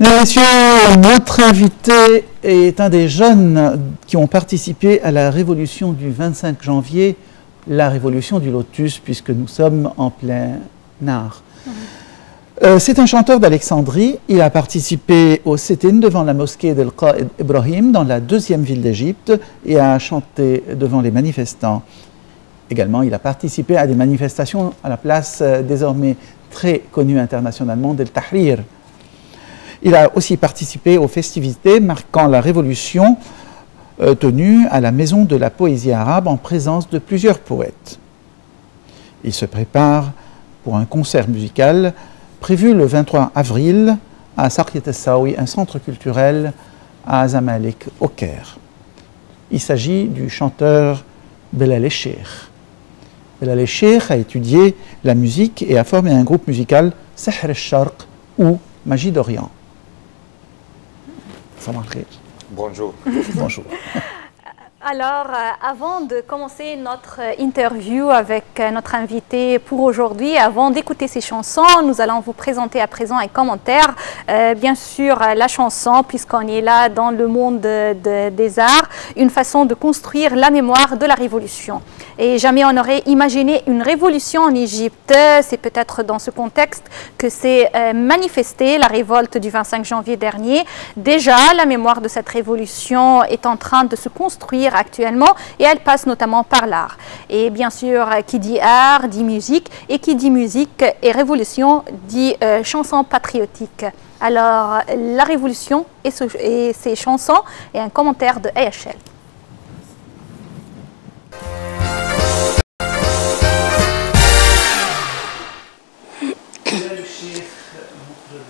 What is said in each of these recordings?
Mesdames et messieurs, notre invité est un des jeunes qui ont participé à la révolution du 25 janvier, la révolution du Lotus, puisque nous sommes en plein art. C'est un chanteur d'Alexandrie. Il a participé au sit-in devant la mosquée d'El Qaïd Ibrahim, dans la deuxième ville d'Égypte, et a chanté devant les manifestants. Également, il a participé à des manifestations à la place désormais très connue internationalement d'El Tahrir. Il a aussi participé aux festivités marquant la révolution tenue à la Maison de la Poésie arabe en présence de plusieurs poètes. Il se prépare pour un concert musical prévu le 23 avril à Sarkiet Essaoui, un centre culturel à Zamalek, au Caire. Il s'agit du chanteur Belal El-Cheikh. Belal El-Cheikh a étudié la musique et a formé un groupe musical Sihr al-Sharq ou Magie d'Orient. Bonjour. Bonjour. Alors, avant de commencer notre interview avec notre invité pour aujourd'hui, avant d'écouter ces chansons, nous allons vous présenter à présent un commentaire. Bien sûr, la chanson, puisqu'on est là dans le monde des arts, une façon de construire la mémoire de la révolution. Et jamais on n'aurait imaginé une révolution en Égypte. C'est peut-être dans ce contexte que s'est manifestée la révolte du 25 janvier dernier. Déjà, la mémoire de cette révolution est en train de se construire actuellement et elle passe notamment par l'art. Et bien sûr, qui dit art, dit musique, et qui dit musique et révolution, dit chanson patriotique. Alors, la révolution et ses chansons et un commentaire de AHL.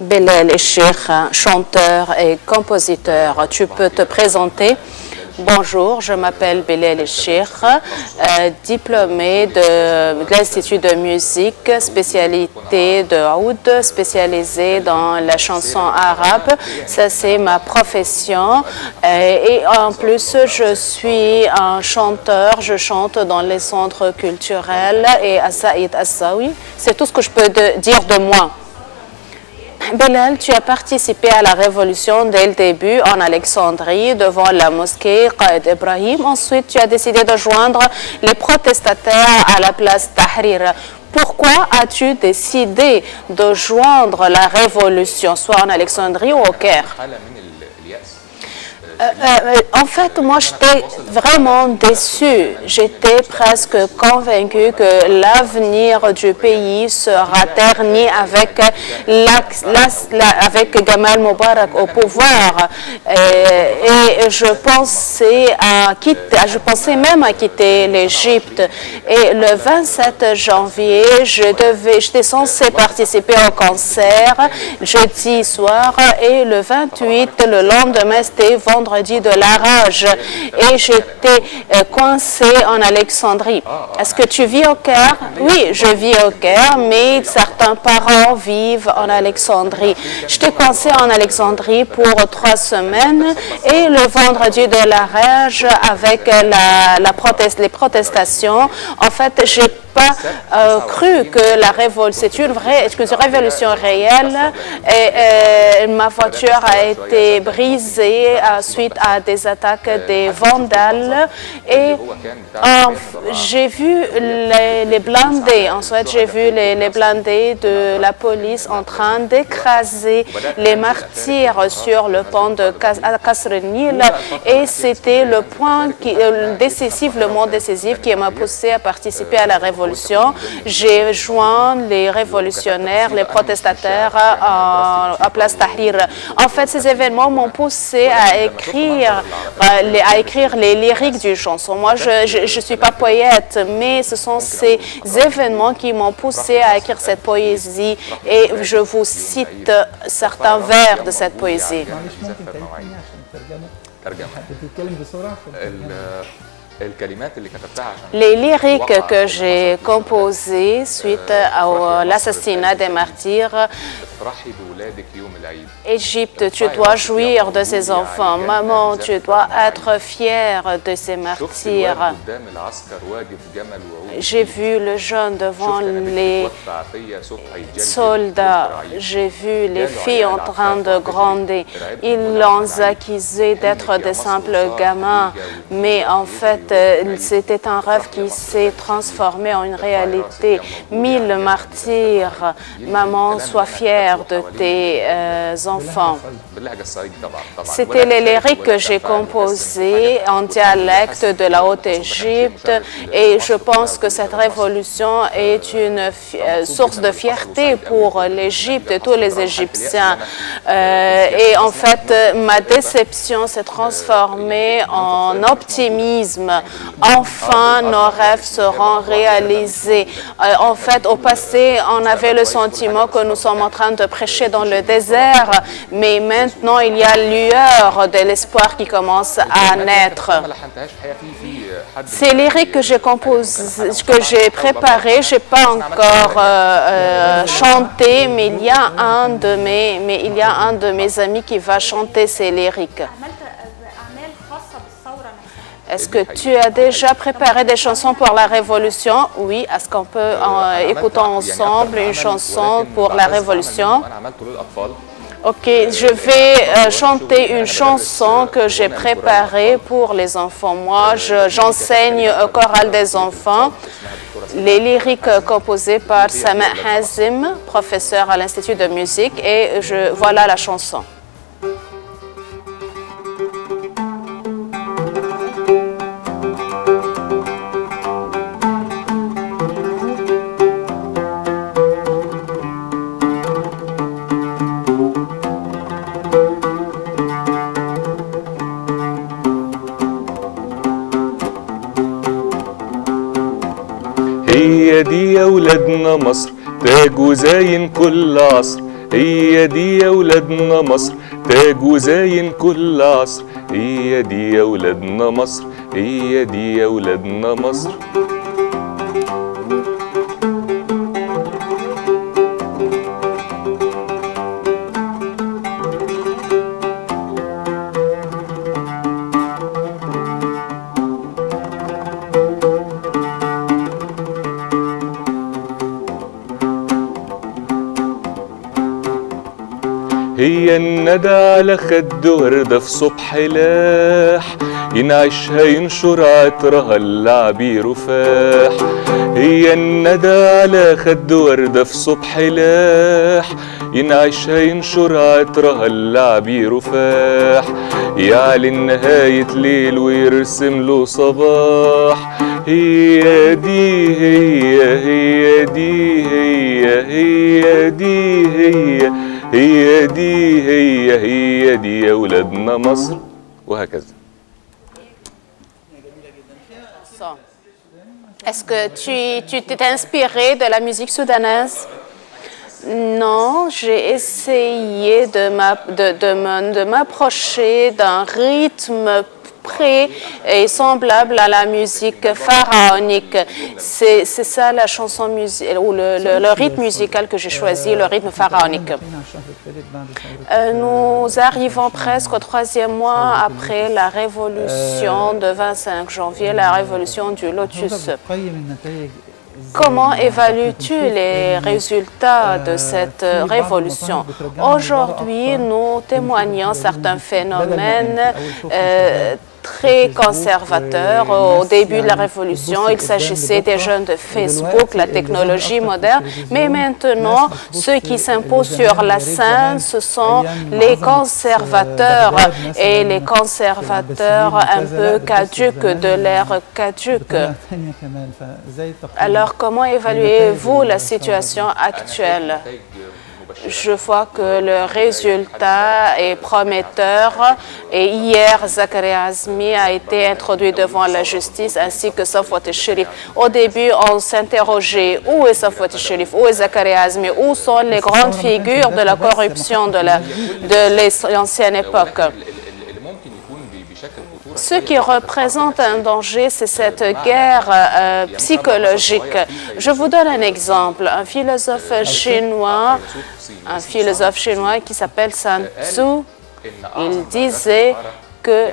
Belal El-Cheikh, chanteur et compositeur, tu peux te présenter? Bonjour, je m'appelle Belal El-Cheikh, diplômée de l'Institut de musique, spécialité de oud, spécialisée dans la chanson arabe. Ça, c'est ma profession. Et en plus, je suis un chanteur. Je chante dans les centres culturels et à Sarkiet Essaoui. C'est tout ce que je peux dire de moi. Belal, tu as participé à la révolution dès le début en Alexandrie, devant la mosquée Qaïd Ibrahim. Ensuite, tu as décidé de joindre les protestataires à la place Tahrir. Pourquoi as-tu décidé de joindre la révolution, soit en Alexandrie ou au Caire? En fait, moi, j'étais vraiment déçue. J'étais presque convaincue que l'avenir du pays sera terni avec, avec Gamal Mubarak au pouvoir. Et je pensais même à quitter l'Égypte. Et le 27 janvier, j'étais censée participer au concert jeudi soir. Et le 28, le lendemain, c'était vendredi de la rage et j'étais coincée en Alexandrie. Est-ce que tu vis au Caire? Oui, je vis au Caire, mais certains parents vivent en Alexandrie. J'étais coincée en Alexandrie pour 3 semaines et le vendredi de la rage avec les protestations, en fait, j'ai pas cru que la révolte, c'est une révolution réelle et ma voiture a été brisée suite à des attaques des vandales et j'ai vu les blindés, ensuite j'ai vu les blindés de la police en train d'écraser les martyrs sur le pont de Kasr el-Nil et c'était le point décisif, le mot décisif qui m'a poussé à participer à la révolution. J'ai joint les révolutionnaires, les protestataires à Place Tahrir. En fait, ces événements m'ont poussé à écrire les lyriques du chanson. Moi, je ne suis pas poète, mais ce sont ces événements qui m'ont poussé à écrire cette poésie et je vous cite certains vers de cette poésie. Les lyriques que j'ai composés suite à l'assassinat des martyrs. Égypte, tu dois jouir de ces enfants. Maman, tu dois être fière de ces martyrs. J'ai vu le jeune devant les soldats. J'ai vu les filles en train de grandir. Ils l'ont accusé d'être des simples gamins. Mais en fait, c'était un rêve qui s'est transformé en une réalité. 1000 martyrs. Maman, sois fière de tes enfants. C'était les lyriques que j'ai composés en dialecte de la Haute-Égypte et je pense que cette révolution est une source de fierté pour l'Égypte et tous les Égyptiens. Et en fait, ma déception s'est transformée en optimisme. Enfin, nos rêves seront réalisés. En fait, au passé, on avait le sentiment que nous sommes en train de prêcher dans le désert, mais maintenant, il y a lueur de l'espoir qui commence à naître. Ces lyriques que j'ai composées, que j'ai préparées, je n'ai pas encore chanté, mais il y a un de mes amis qui va chanter ces lyriques. Est-ce que tu as déjà préparé des chansons pour la Révolution? Oui. Est-ce qu'on peut écouter ensemble une chanson pour la Révolution? Ok, je vais chanter une chanson que j'ai préparée pour les enfants. Moi, j'enseigne au choral des enfants. Les lyriques composées par Sama Hazim, professeur à l'Institut de musique, et voilà la chanson. هي دي يا ولادنا مصر تاج وزاين كل عصر. هي دي يا ولادنا مصر تاج وزاين كل عصر. هي دي يا ولادنا مصر. هي دي يا ولادنا مصر. هي الندى على خد وردة في صبح لاح. ينعشها ينشر عطرها العبير فاح. هي الندى على خد وردة في صبح لاح. ينعشها ينشر عطرها العبير فاح. يعلن نهاية ليل ويرسم له صباح. هي دي هي دي هي دي هي دي هي دي يا ولادنا مصر وهكذا. Est-ce que tu t'es inspiré de la musique soudanaise? Non, j'ai essayé de m'approcher d'un rythme près et semblable à la musique pharaonique. C'est ça la chanson ou le rythme musical que j'ai choisi, le rythme pharaonique. Nous arrivons presque au 3e mois après la révolution de 25 janvier, la révolution du Lotus. Comment évalues-tu les résultats de cette révolution? Aujourd'hui, nous témoignons certains phénomènes très conservateurs. Au début de la révolution, il s'agissait des jeunes de Facebook, la technologie moderne, mais maintenant, ceux qui s'imposent sur la scène, ce sont les conservateurs et les conservateurs un peu caduques de l'ère caduque. Alors, comment évaluez-vous la situation actuelle? Je vois que le résultat est prometteur et hier, Zakaria Azmi a été introduit devant la justice ainsi que Safwat al-Sharif. Au début, on s'interrogeait où est Safwat al-Sharif, où est Zakaria Azmi, où sont les grandes figures de la corruption de l'ancienne époque. Ce qui représente un danger, c'est cette guerre psychologique. Je vous donne un exemple. Un philosophe chinois qui s'appelle Sun Tzu, il disait que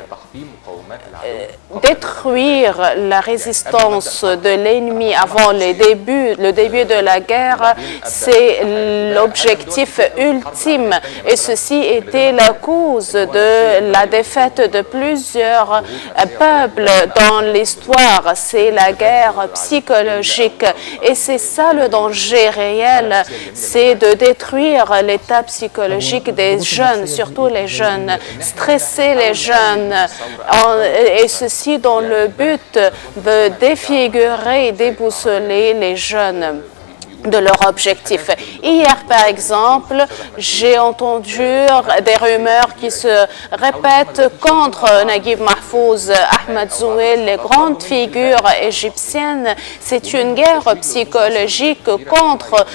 détruire la résistance de l'ennemi avant le début de la guerre, c'est l'objectif ultime. Et ceci était la cause de la défaite de plusieurs peuples dans l'histoire. C'est la guerre psychologique. Et c'est ça le danger réel, c'est de détruire l'état psychologique des jeunes, surtout les jeunes, stresser les jeunes, et ceci dans le but de défigurer et déboussoler les jeunes de leur objectif. Hier, par exemple, j'ai entendu des rumeurs qui se répètent contre Naguib Mahfouz, Ahmed Zouel, les grandes figures égyptiennes. C'est une guerre psychologique contre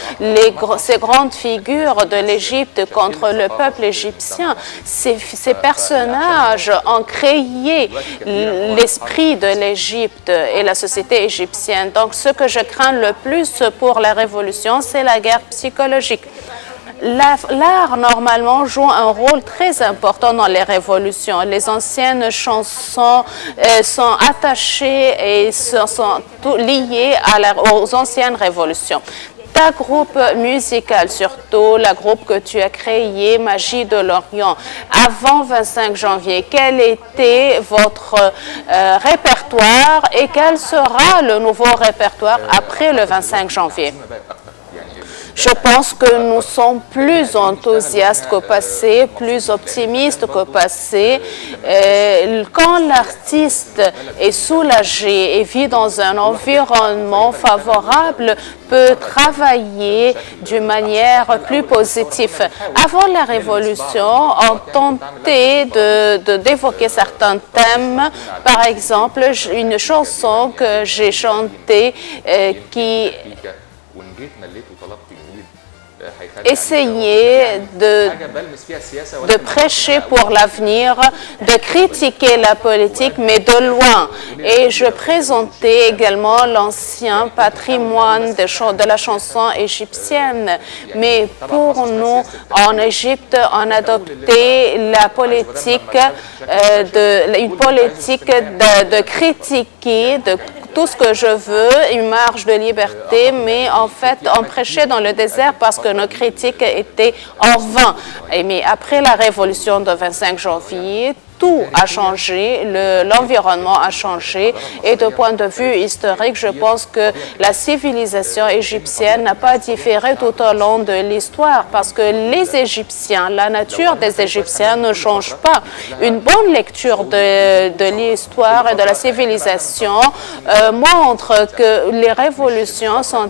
ces grandes figures de l'Égypte, contre le peuple égyptien. Ces personnages ont créé l'esprit de l'Égypte et la société égyptienne. Donc, ce que je crains le plus pour la révolution, c'est la guerre psychologique. L'art, normalement, joue un rôle très important dans les révolutions. Les anciennes chansons sont attachées et sont liées aux anciennes révolutions. Ta groupe musical, surtout la groupe que tu as créé, Magie de l'Orient, avant 25 janvier, quel était votre répertoire et quel sera le nouveau répertoire après le 25 janvier? Je pense que nous sommes plus enthousiastes qu'au passé, plus optimistes qu'au passé. Quand l'artiste est soulagé et vit dans un environnement favorable, peut travailler d'une manière plus positive. Avant la Révolution, on tentait d'évoquer certains thèmes. Par exemple, une chanson que j'ai chantée qui essayer de prêcher pour l'avenir, de critiquer la politique, mais de loin. Et je présentais également l'ancien patrimoine de la chanson égyptienne. Mais pour nous, en Égypte, on a adopté la politique, une politique de critiquer, de tout ce que je veux, une marge de liberté, mais en fait, on prêchait dans le désert parce que nos critiques étaient en vain. Mais après la révolution de 25 janvier, tout a changé, l'environnement a changé et de point de vue historique, je pense que la civilisation égyptienne n'a pas différé tout au long de l'histoire parce que les Égyptiens, la nature des Égyptiens ne change pas. Une bonne lecture de l'histoire et de la civilisation montre que les révolutions sont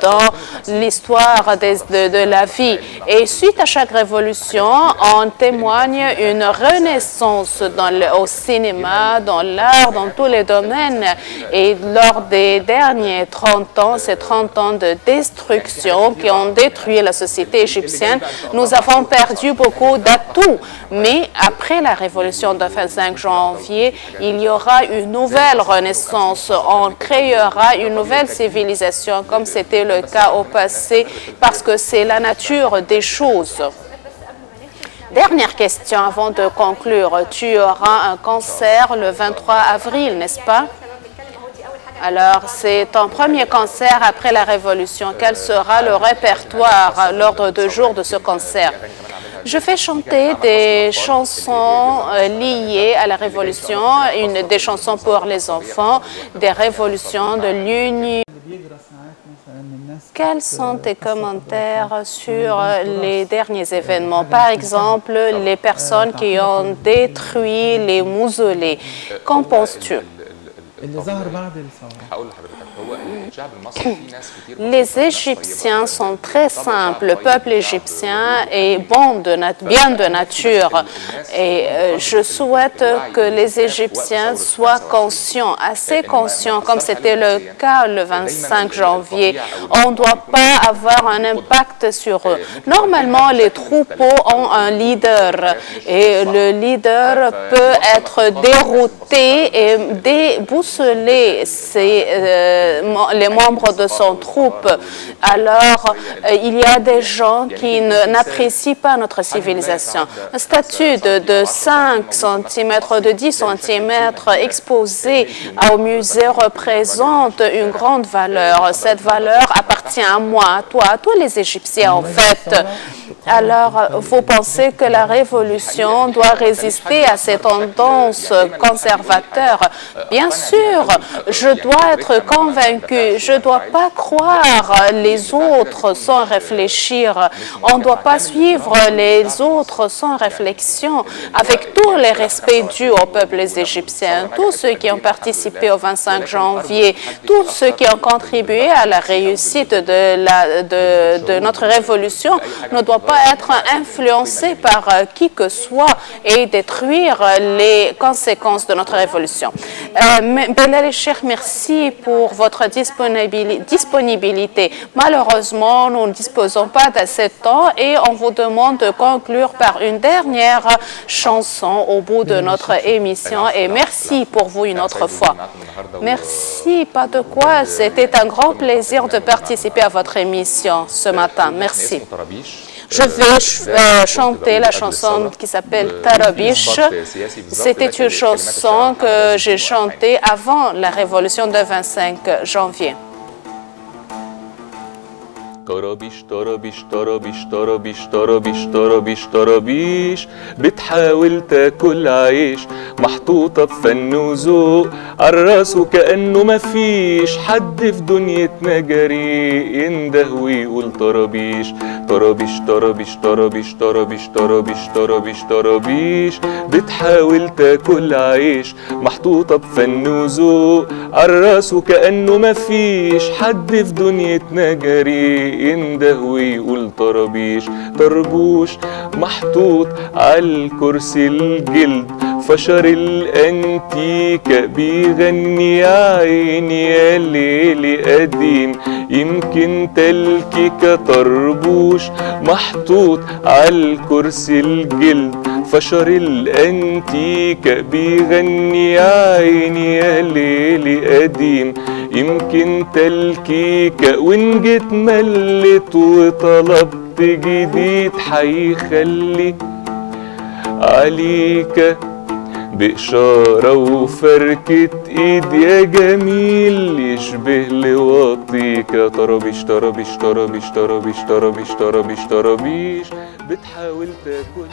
dans l'histoire de la vie. Et suite à chaque révolution, on témoigne une renaissance au cinéma, dans l'art, dans tous les domaines. Et lors des derniers 30 ans, ces 30 ans de destruction qui ont détruit la société égyptienne, nous avons perdu beaucoup d'atouts. Mais après la révolution de 25 janvier, il y aura une nouvelle renaissance. On créera une nouvelle civilisation comme c'était le cas au passé, parce que c'est la nature des choses. Dernière question avant de conclure. Tu auras un concert le 23 avril, n'est-ce pas? Alors, c'est ton premier concert après la Révolution. Quel sera le répertoire, l'ordre de jour de ce concert? Je fais chanter des chansons liées à la Révolution, des chansons pour les enfants, des révolutions de l'Union. Quels sont tes commentaires sur les derniers événements? Par exemple, les personnes qui ont détruit les mausolées. Qu'en penses-tu? اللي ظهر بعد الثورة. هقول لحضرتك هو الشعب المصري في ناس كتير. Les Égyptiens sont très simples. Le peuple égyptien est bien de nature. Et je souhaite que les Égyptiens soient conscients, assez conscients, comme c'était le cas le 25 janvier. On ne doit pas avoir un impact sur eux. Normalement, les troupeaux ont un leader et le leader peut être dérouté et déboussoler les membres de son troupe. Alors, il y a des gens qui n'apprécient pas notre civilisation. Un statue de 5 cm, de 10 cm exposé au musée représente une grande valeur. Cette valeur appartient à moi, à toi, à tous les Égyptiens en fait. Alors, vous pensez que la révolution doit résister à ces tendances conservateurs? Bien sûr, je dois être convaincu, je ne dois pas croire les autres sans réfléchir. On ne doit pas suivre les autres sans réflexion, avec tout le respect dû au peuple égyptien, tous ceux qui ont participé au 25 janvier, tous ceux qui ont contribué à la réussite de notre révolution ne doivent pas être influencés par qui que soit et détruire les conséquences de notre révolution. Belal Cheikh, merci pour votre disponibilité. Malheureusement, nous ne disposons pas d'assez de temps et on vous demande de conclure par une dernière chanson au bout de notre émission. Et merci pour vous une autre fois. Merci, pas de quoi. C'était un grand plaisir de participer à votre émission ce matin. Merci. Je vais chanter la chanson qui s'appelle Tarabish. C'était une chanson que j'ai chantée avant la révolution du 25 janvier. طرابيش طرابيش طرابيش طرابيش طرابيش طرابيش طرابيش بتحاول تاكل عيش محطوطة بفن وذوق عالراس وكأنه مفيش حد في دنيتنا جريء ينده ويقول طرابيش طرابيش طرابيش طرابيش طرابيش طرابيش طرابيش طرابيش بتحاول تاكل عيش محطوطة بفن وذوق عالراس وكأنه مفيش حد في دنيتنا جريء ينده ويقول طرابيش طربوش محطوط عالكرسي الجلد فشر الانتيكة بيغني يا عيني يا ليلي قديم يمكن تلكيكة طربوش محطوط عالكرسي الجلد فشر الانتيكة بيغني يا عيني يا ليلي قديم يمكن تلكيكة وإن جيت ملت وطلبت جديد حيخلي عليك بإشارة وفركة إيد يا جميل يشبه لوطيك طرابيش طرابيش طرابيش طرابيش طرابيش طرابيش طرابيش بتحاول تاكل